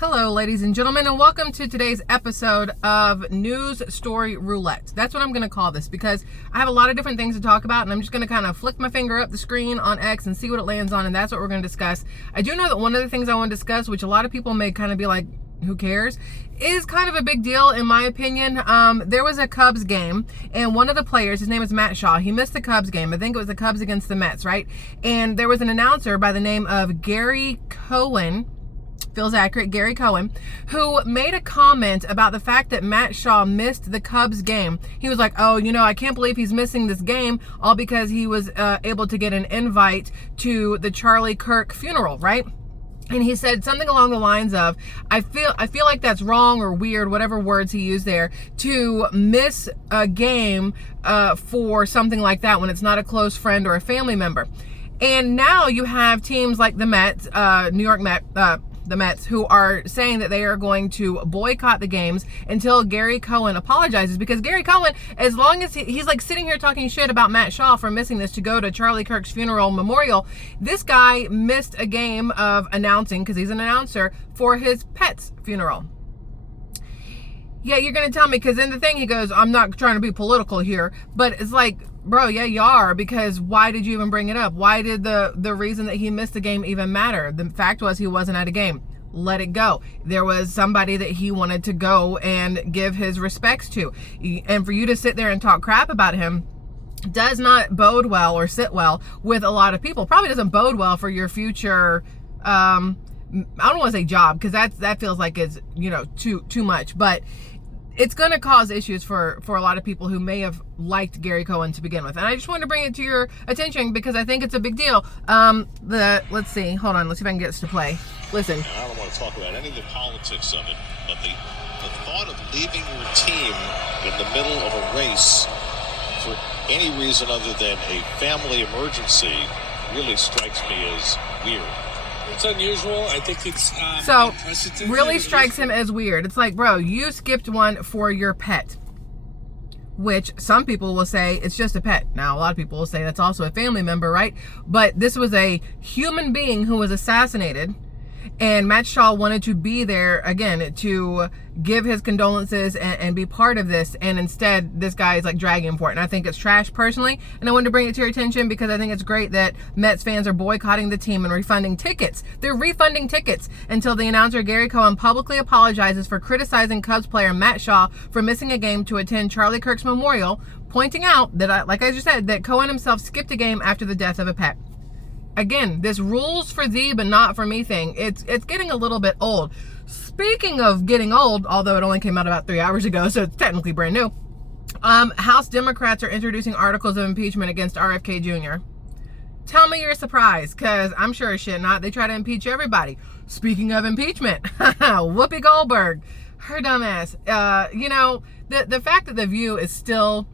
Hello, ladies and gentlemen, and welcome to today's episode of News Story Roulette. That's what I'm going to call this because I have a lot of different things to talk about, and I'm just going to kind of flick my finger up the screen on X and see what it lands on, and that's what we're going to discuss. I do know that one of the things I want to discuss, which a lot of people may kind of be like, who cares, is kind of a big deal in my opinion. There was a Cubs game, and one of the players, his name is Matt Shaw, he missed the Cubs game. I think it was the Cubs against the Mets, right? And there was an announcer by the name of Gary Cohen, feels accurate, Gary Cohen, who made a comment about the fact that Matt Shaw missed the Cubs game. He was like, oh, you know, I can't believe he's missing this game, all because he was able to get an invite to the Charlie Kirk funeral, right? And he said something along the lines of, I feel like that's wrong or weird, whatever words he used there, to miss a game for something like that when it's not a close friend or a family member. And now you have teams like the Mets, New York Mets, the Mets, who are saying that they are going to boycott the games until Gary Cohen apologizes, because Gary Cohen, as long as he's like sitting here talking shit about Matt Shaw for missing this to go to Charlie Kirk's funeral memorial, this guy missed a game of announcing, because he's an announcer, for his pet's funeral. Yeah, you're going to tell me, because in the thing he goes, I'm not trying to be political here, but it's like, bro, yeah, you are, because why did you even bring it up? Why did the reason that he missed the game even matter? The fact was he wasn't at a game. Let it go. There was somebody that he wanted to go and give his respects to. And for you to sit there and talk crap about him does not bode well or sit well with a lot of people. Probably doesn't bode well for your future, I don't want to say job, because that feels like it's, you know, too much, but it's going to cause issues for a lot of people who may have liked Gary Cohen to begin with. And I just wanted to bring it to your attention because I think it's a big deal. Let's see. Hold on. Let's see if I can get this to play. Listen. I don't want to talk about any of the politics of it, but the thought of leaving your team in the middle of a race for any reason other than a family emergency really strikes me as weird. It's unusual. I think it's so really strikes him as weird. It's like, bro, you skipped one for your pet, which some people will say it's just a pet. Now, a lot of people will say that's also a family member, right? But this was a human being who was assassinated, and Matt Shaw wanted to be there again to give his condolences and be part of this, and instead this guy is like dragging him for it, and I think it's trash personally, and I wanted to bring it to your attention because I think it's great that Mets fans are boycotting the team and refunding tickets. They're refunding tickets until the announcer Gary Cohen publicly apologizes for criticizing Cubs player Matt Shaw for missing a game to attend Charlie Kirk's memorial, pointing out that, like I just said, that Cohen himself skipped a game after the death of a pet. Again, this rules for thee but not for me thing, it's getting a little bit old. Speaking of getting old, although it only came out about 3 hours ago, so it's technically brand new, House Democrats are introducing articles of impeachment against RFK Jr. Tell me you're surprised, because I'm sure as shit not. They try to impeach everybody. Speaking of impeachment, Whoopi Goldberg, her dumb ass. You know, the fact that The View is still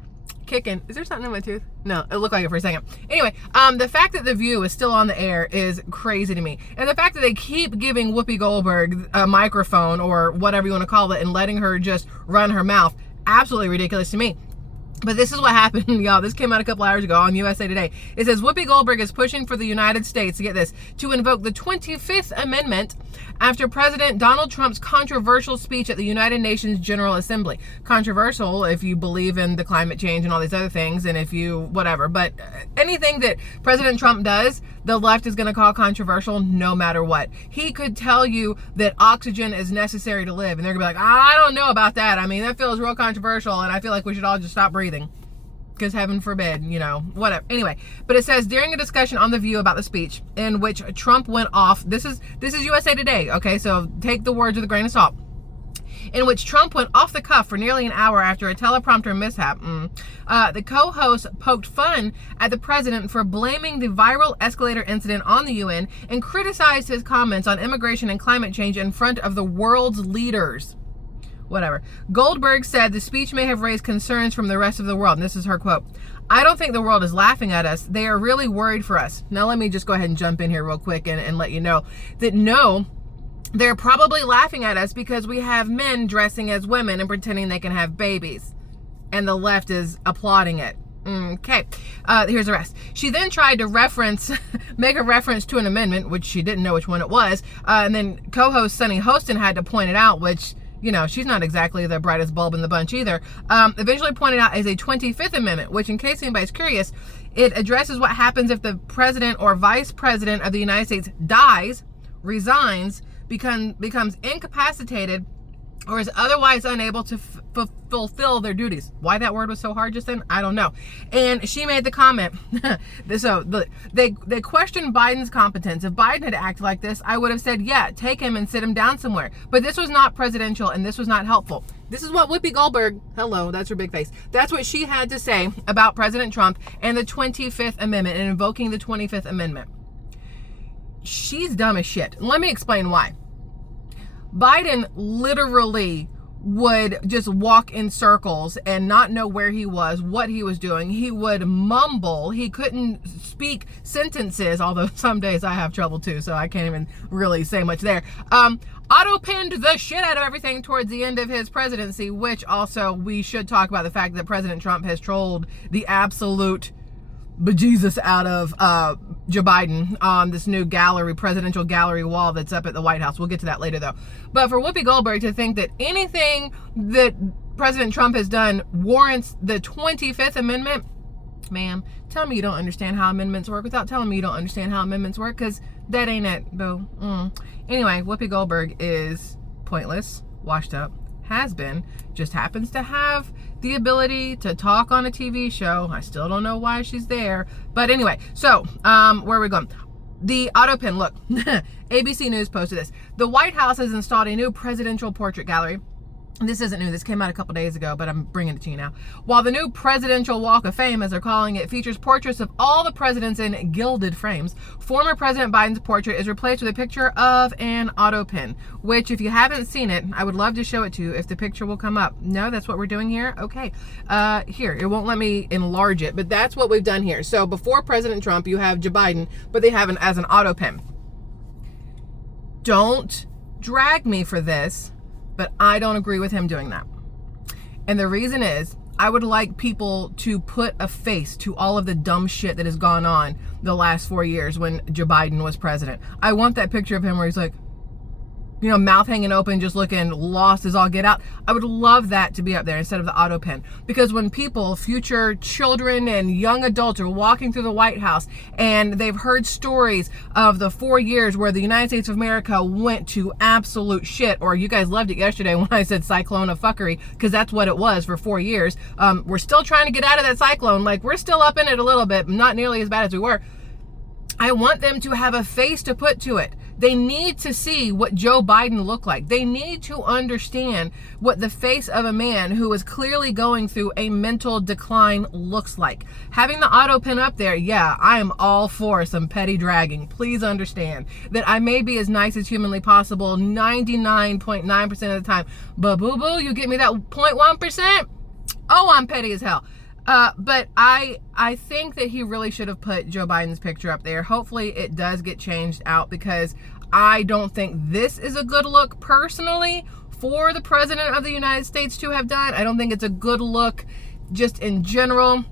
kicking. Is there something in my tooth? No, it looked like it for a second. Anyway, the fact that The View is still on the air is crazy to me. And the fact that they keep giving Whoopi Goldberg a microphone or whatever you want to call it and letting her just run her mouth, absolutely ridiculous to me. But this is what happened, y'all. This came out a couple hours ago on USA Today. It says Whoopi Goldberg is pushing for the United States, to get this, to invoke the 25th Amendment after President Donald Trump's controversial speech at the United Nations General Assembly. Controversial if you believe in the climate change and all these other things, and if you whatever. But anything that President Trump does, the left is going to call controversial no matter what. He could tell you that oxygen is necessary to live, and they're going to be like, I don't know about that. I mean, that feels real controversial, and I feel like we should all just stop breathing. Because heaven forbid, you know, whatever. Anyway, but it says during a discussion on The View about the speech in which Trump went off, this is USA Today, okay, so take the words with a grain of salt, in which Trump went off the cuff for nearly an hour after a teleprompter mishap. The co-host poked fun at the president for blaming the viral escalator incident on the UN and criticized his comments on immigration and climate change in front of the world's leaders. Whatever. Goldberg said the speech may have raised concerns from the rest of the world. And this is her quote. I don't think the world is laughing at us. They are really worried for us. Now, let me just go ahead and jump in here real quick and let you know that no, they're probably laughing at us because we have men dressing as women and pretending they can have babies. And the left is applauding it. Okay, here's the rest. She then tried to make a reference to an amendment, which she didn't know which one it was, and then co-host Sunny Hostin had to point it out, which, you know, she's not exactly the brightest bulb in the bunch either. Eventually pointed out as a 25th Amendment, which, in case anybody's curious, it addresses what happens if the president or vice president of the United States dies, resigns, becomes incapacitated, or is otherwise unable to fulfill their duties. Why that word was so hard just then, I don't know. And she made the comment, so they questioned Biden's competence. If Biden had acted like this, I would have said, yeah, take him and sit him down somewhere. But this was not presidential, and this was not helpful. This is what Whoopi Goldberg, hello, that's her big face, that's what she had to say about President Trump and the 25th Amendment and invoking the 25th Amendment. She's dumb as shit. Let me explain why. Biden literally would just walk in circles and not know where he was, what he was doing. He would mumble. He couldn't speak sentences, although some days I have trouble too, so I can't even really say much there. Auto-pinned the shit out of everything towards the end of his presidency, which also we should talk about the fact that President Trump has trolled the absolute bejesus out of Joe Biden on this new presidential gallery wall that's up at the White House. We'll get to that later though. But for Whoopi Goldberg to think that anything that President Trump has done warrants the 25th Amendment, ma'am, tell me you don't understand how amendments work without telling me you don't understand how amendments work, because that ain't it, boo. Anyway, Whoopi Goldberg is pointless, washed up, has been, just happens to have the ability to talk on a TV show. I still don't know why she's there. But anyway, so where are we going? The auto pin, look. ABC News posted this. The White House has installed a new presidential portrait gallery. This isn't new. This came out a couple days ago, but I'm bringing it to you now. While the new Presidential Walk of Fame, as they're calling it, features portraits of all the presidents in gilded frames, former President Biden's portrait is replaced with a picture of an auto pin, which, if you haven't seen it, I would love to show it to you if the picture will come up. No, that's what we're doing here? Okay. Here, it won't let me enlarge it, but that's what we've done here. So before President Trump, you have Joe Biden, but they have as an auto pin. Don't drag me for this, but I don't agree with him doing that. And the reason is, I would like people to put a face to all of the dumb shit that has gone on the last 4 years when Joe Biden was president. I want that picture of him where he's like, you know, mouth hanging open, just looking lost as all get out. I would love that to be up there instead of the auto pen. Because when people, future children and young adults, are walking through the White House and they've heard stories of the 4 years where the United States of America went to absolute shit, or you guys loved it yesterday when I said cyclone of fuckery, because that's what it was for 4 years. We're still trying to get out of that cyclone. Like, we're still up in it a little bit, not nearly as bad as we were. I want them to have a face to put to it. They need to see what Joe Biden looked like. They need to understand what the face of a man who is clearly going through a mental decline looks like. Having the auto pin up there, yeah, I am all for some petty dragging. Please understand that I may be as nice as humanly possible 99.9% of the time, but boo-boo, you get me that 0.1%? Oh, I'm petty as hell. But I think that he really should have put Joe Biden's picture up there. Hopefully it does get changed out, because I don't think this is a good look personally for the president of the United States to have done. I don't think it's a good look just in general.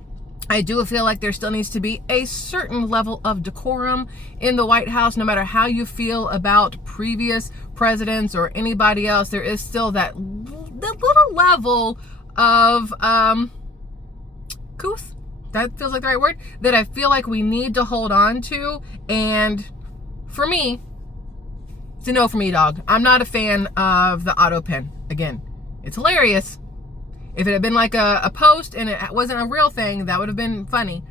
I do feel like there still needs to be a certain level of decorum in the White House. No matter how you feel about previous presidents or anybody else, there is still that little level of couth, that feels like the right word, that I feel like we need to hold on to. And for me, it's a no for me, dog. I'm not a fan of the auto pen. Again, it's hilarious. If it had been like a post and it wasn't a real thing, that would have been funny.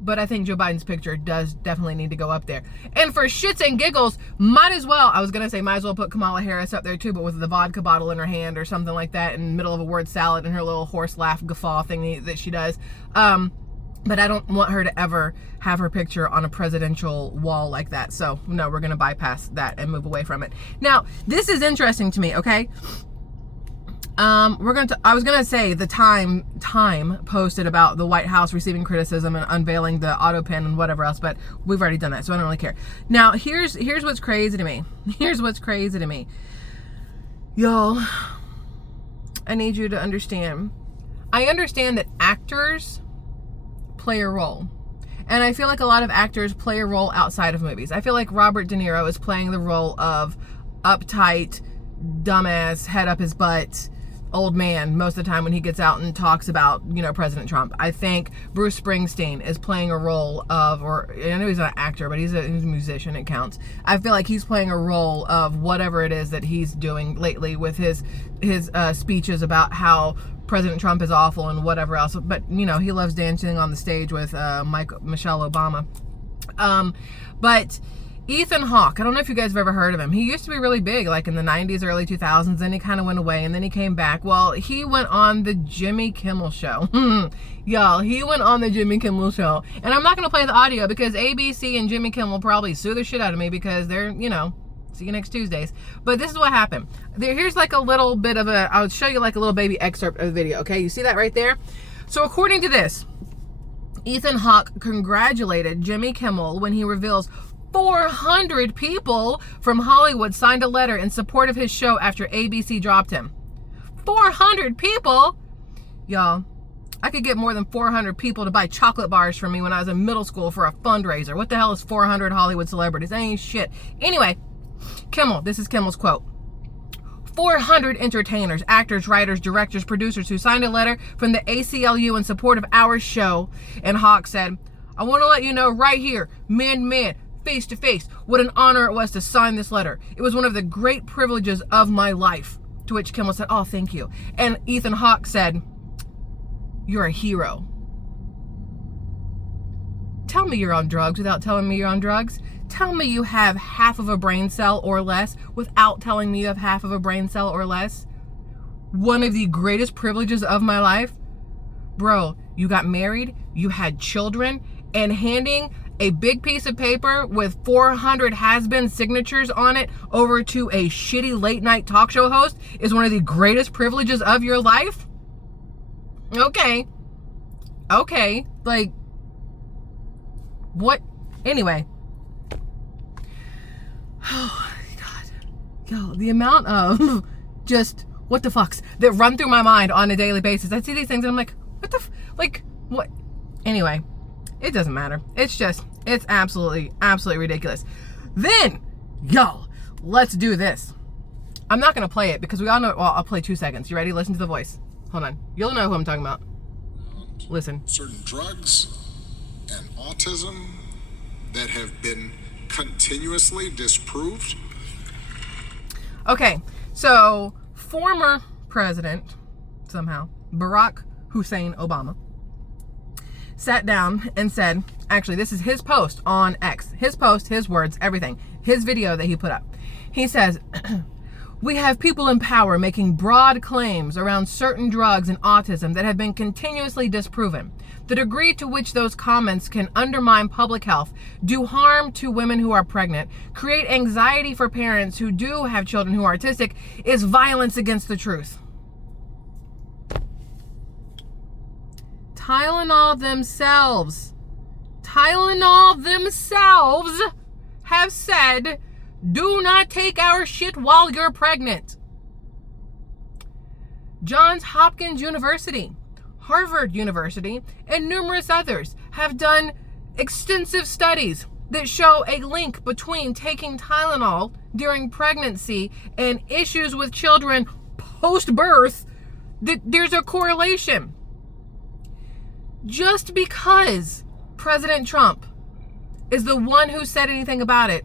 But I think Joe Biden's picture does definitely need to go up there. And for shits and giggles, might as well put Kamala Harris up there too, but with the vodka bottle in her hand or something like that in the middle of a word salad and her little horse laugh guffaw thing that she does. But I don't want her to ever have her picture on a presidential wall like that. So no, we're going to bypass that and move away from it. Now, this is interesting to me, okay? I was gonna say the Time posted about the White House receiving criticism and unveiling the auto pen and whatever else, but we've already done that, so I don't really care. Now, here's what's crazy to me. Here's what's crazy to me. Y'all, I need you to understand. I understand that actors play a role. And I feel like a lot of actors play a role outside of movies. I feel like Robert De Niro is playing the role of uptight, dumbass, head up his butt, old man most of the time when he gets out and talks about, you know, President Trump. I think Bruce Springsteen is playing a role of, or I know he's not an actor, but he's a musician, it counts. I feel like he's playing a role of whatever it is that he's doing lately with his speeches about how President Trump is awful and whatever else. But, you know, he loves dancing on the stage with Michelle Obama. But Ethan Hawke, I don't know if you guys have ever heard of him. He used to be really big, like in the 90s, early 2000s, then he kind of went away, and then he came back. Well, he went on the Jimmy Kimmel Show. Y'all, he went on the Jimmy Kimmel Show. And I'm not going to play the audio because ABC and Jimmy Kimmel probably sue the shit out of me because they're, you know, see you next Tuesdays. But this is what happened. Here's like a little bit of I'll show you like a little baby excerpt of the video, okay? You see that right there? So according to this, Ethan Hawke congratulated Jimmy Kimmel when he reveals 400 people from Hollywood signed a letter in support of his show after ABC dropped him. 400 people? Y'all, I could get more than 400 people to buy chocolate bars from me when I was in middle school for a fundraiser. What the hell is 400 Hollywood celebrities? That ain't shit. Anyway, Kimmel, this is Kimmel's quote. 400 entertainers, actors, writers, directors, producers who signed a letter from the ACLU in support of our show. And Hawke said, I want to let you know right here, man to man, face to face, what an honor it was to sign this letter. It was one of the great privileges of my life. To which Kimmel said, oh, thank you. And Ethan Hawke said, you're a hero. Tell me you're on drugs without telling me you're on drugs. Tell me you have half of a brain cell or less without telling me you have half of a brain cell or less. One of the greatest privileges of my life. Bro, you got married, you had children, and handing a big piece of paper with 400 has-been signatures on it over to a shitty late night talk show host is one of the greatest privileges of your life? Okay. Like, what? Anyway. Oh, God. Yo, the amount of just what the fucks that run through my mind on a daily basis. I see these things and I'm like, what the like, what? Anyway, it doesn't matter. It's absolutely ridiculous. Then, yo, let's do this. I'm not going to play it because we all know, well, I'll play 2 seconds. You ready? Listen to the voice. Hold on. You'll know who I'm talking about. Listen. Certain drugs and autism that have been continuously disproved. Okay, so former president, somehow, Barack Hussein Obama, sat down and said, actually, this is his post on X. His post, his words, everything. His video that he put up. He says, we have people in power making broad claims around certain drugs and autism that have been continuously disproven. The degree to which those comments can undermine public health, do harm to women who are pregnant, create anxiety for parents who do have children who are autistic, is violence against the truth. Tylenol themselves have said, do not take our shit while you're pregnant. Johns Hopkins University, Harvard University, and numerous others have done extensive studies that show a link between taking Tylenol during pregnancy and issues with children post-birth. There's a correlation. Just because President Trump is the one who said anything about it,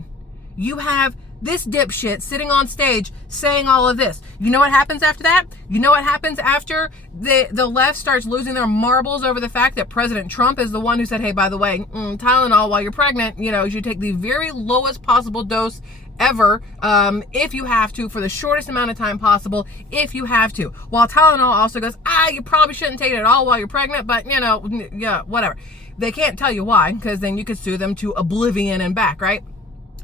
you have this dipshit sitting on stage saying all of this. You know what happens after that? You know what happens after the left starts losing their marbles over the fact that President Trump is the one who said, hey, by the way, Tylenol while you're pregnant, you know, you should take the very lowest possible dose ever, if you have to, for the shortest amount of time possible, if you have to. While Tylenol also goes, you probably shouldn't take it at all while you're pregnant, but, you know, yeah, whatever. They can't tell you why, because then you could sue them to oblivion and back, right?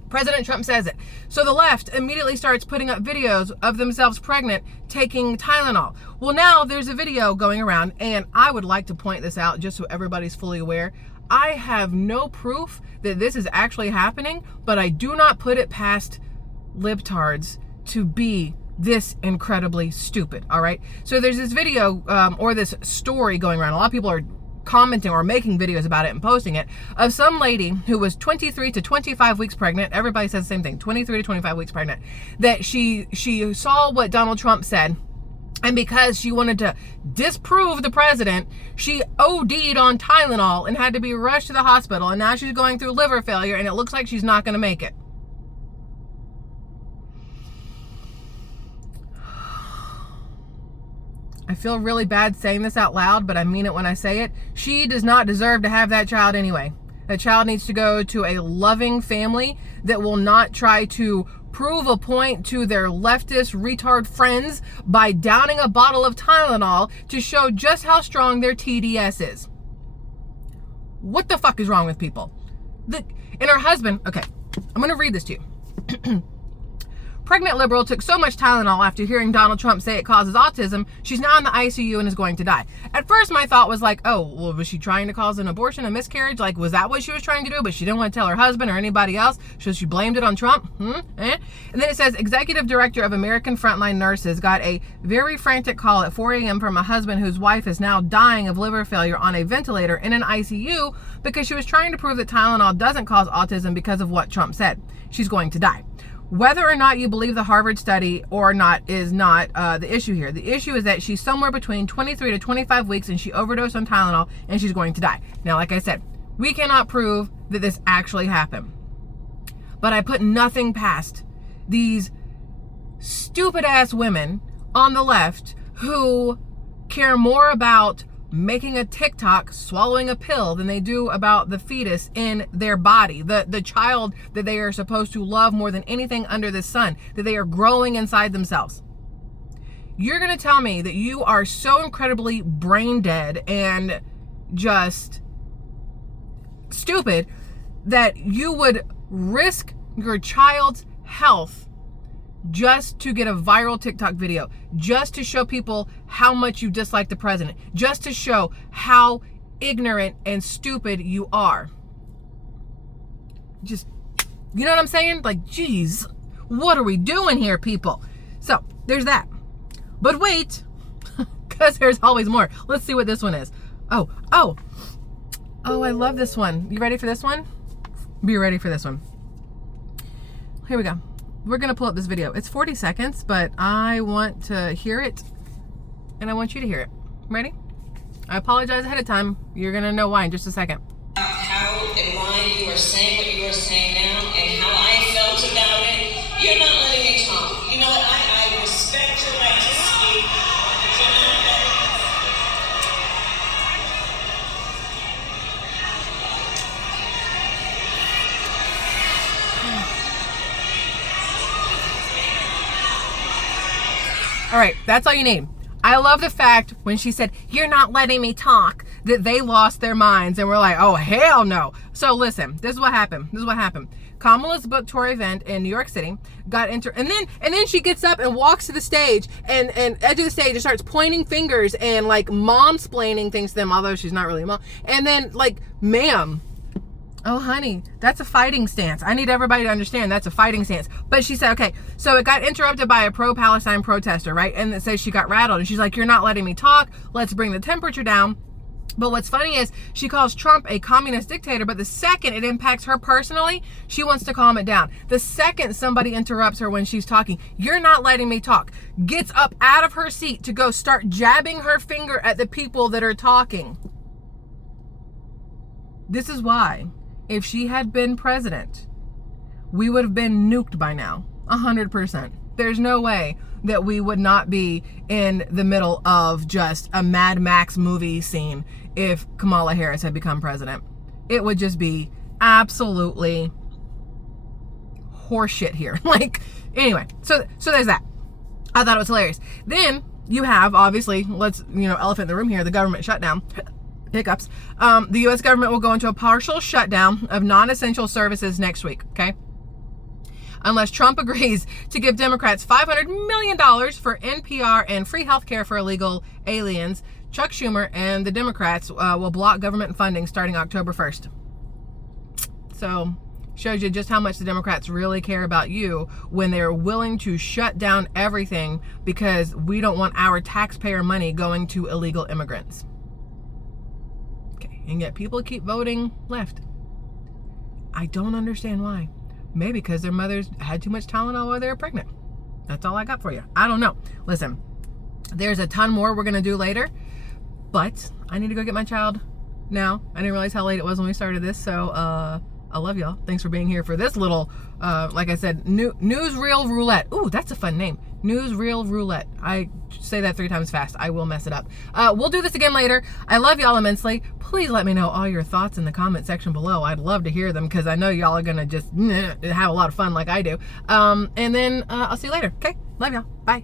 President Trump says it. So the left immediately starts putting up videos of themselves pregnant taking Tylenol. Well, now there's a video going around, and I would like to point this out just so everybody's fully aware. I have no proof that this is actually happening, but I do not put it past libtards to be this incredibly stupid, all right? So there's this video or this story going around. A lot of people are commenting or making videos about it and posting it, of some lady who was 23 to 25 weeks pregnant. Everybody says the same thing, 23 to 25 weeks pregnant, that she saw what Donald Trump said, and because she wanted to disprove the president, she OD'd on Tylenol and had to be rushed to the hospital, and now she's going through liver failure, and it looks like she's not going to make it. I feel really bad saying this out loud, but I mean it when I say it. She does not deserve to have that child anyway. That child needs to go to a loving family that will not try to prove a point to their leftist retard friends by downing a bottle of Tylenol to show just how strong their TDS is. What the fuck is wrong with people? And her husband, okay, I'm going to read this to you. Pregnant liberal took so much Tylenol after hearing Donald Trump say it causes autism, she's now in the ICU and is going to die. At first, my thought was like, oh, well, was she trying to cause an abortion, a miscarriage? Like, was that what she was trying to do? But she didn't want to tell her husband or anybody else, so she blamed it on Trump? And then it says, executive director of American Frontline Nurses got a very frantic call at 4 a.m. from a husband whose wife is now dying of liver failure on a ventilator in an ICU because she was trying to prove that Tylenol doesn't cause autism because of what Trump said. She's going to die. Whether or not you believe the Harvard study or not is not the issue here. The issue is that she's somewhere between 23 to 25 weeks and she overdosed on Tylenol and she's going to die. Now, like I said, we cannot prove that this actually happened. But I put nothing past these stupid ass women on the left who care more about making a TikTok swallowing a pill than they do about the fetus in their body, the child that they are supposed to love more than anything under the sun, that they are growing inside themselves. You're going to tell me that you are so incredibly brain dead and just stupid that you would risk your child's health just to get a viral TikTok video, just to show people how much you dislike the president, just to show how ignorant and stupid you are. Just, you know what I'm saying? Like, geez, what are we doing here, people? So, there's that. But wait, because there's always more. Let's see what this one is. Oh, I love this one. You ready for this one? Be ready for this one. Here we go. We're going to pull up this video. It's 40 seconds, but I want to hear it, and I want you to hear it. Ready? I apologize ahead of time. You're going to know why in just a second. How and why you are saying what you are saying now, and how I felt about it. You're not letting me talk. You know what? I respect your right to speak. But you're not letting me. All right, that's all you need. I love the fact when she said, you're not letting me talk, that they lost their minds and were like, oh, hell no. So listen, this is what happened. Kamala's book tour event in New York City got and then she gets up and walks to the stage and edge of the stage and starts pointing fingers and like mom-splaining things to them, although she's not really a mom. And then like, ma'am, oh, honey, that's a fighting stance. I need everybody to understand that's a fighting stance. But she said, okay, so it got interrupted by a pro-Palestine protester, right? And it says she got rattled. And she's like, you're not letting me talk. Let's bring the temperature down. But what's funny is she calls Trump a communist dictator, but the second it impacts her personally, she wants to calm it down. The second somebody interrupts her when she's talking, you're not letting me talk, gets up out of her seat to go start jabbing her finger at the people that are talking. This is why, if she had been president, we would have been nuked by now, 100%. There's no way that we would not be in the middle of just a Mad Max movie scene if Kamala Harris had become president. It would just be absolutely horseshit here. Like, anyway, so there's that. I thought it was hilarious. Then you have, obviously, elephant in the room here, the government shutdown. Hiccups. The U.S. government will go into a partial shutdown of non-essential services next week, okay? Unless Trump agrees to give Democrats $500 million for NPR and free health care for illegal aliens, Chuck Schumer and the Democrats will block government funding starting October 1st. So, shows you just how much the Democrats really care about you when they're willing to shut down everything because we don't want our taxpayer money going to illegal immigrants. and yet people keep voting left. I don't understand why. Maybe because their mothers had too much Tylenol while they were pregnant. That's all I got for you. I don't know. Listen, there's a ton more we're going to do later, but I need to go get my child now. I didn't realize how late it was when we started this, so I love y'all. Thanks for being here for this little, like I said, newsreel roulette. Ooh, that's a fun name. Newsreel roulette. I say that 3 times fast. I will mess it up. We'll do this again later. I love y'all immensely. Please let me know all your thoughts in the comment section below. I'd love to hear them because I know y'all are going to just have a lot of fun like I do. And then I'll see you later. Okay? Love y'all. Bye.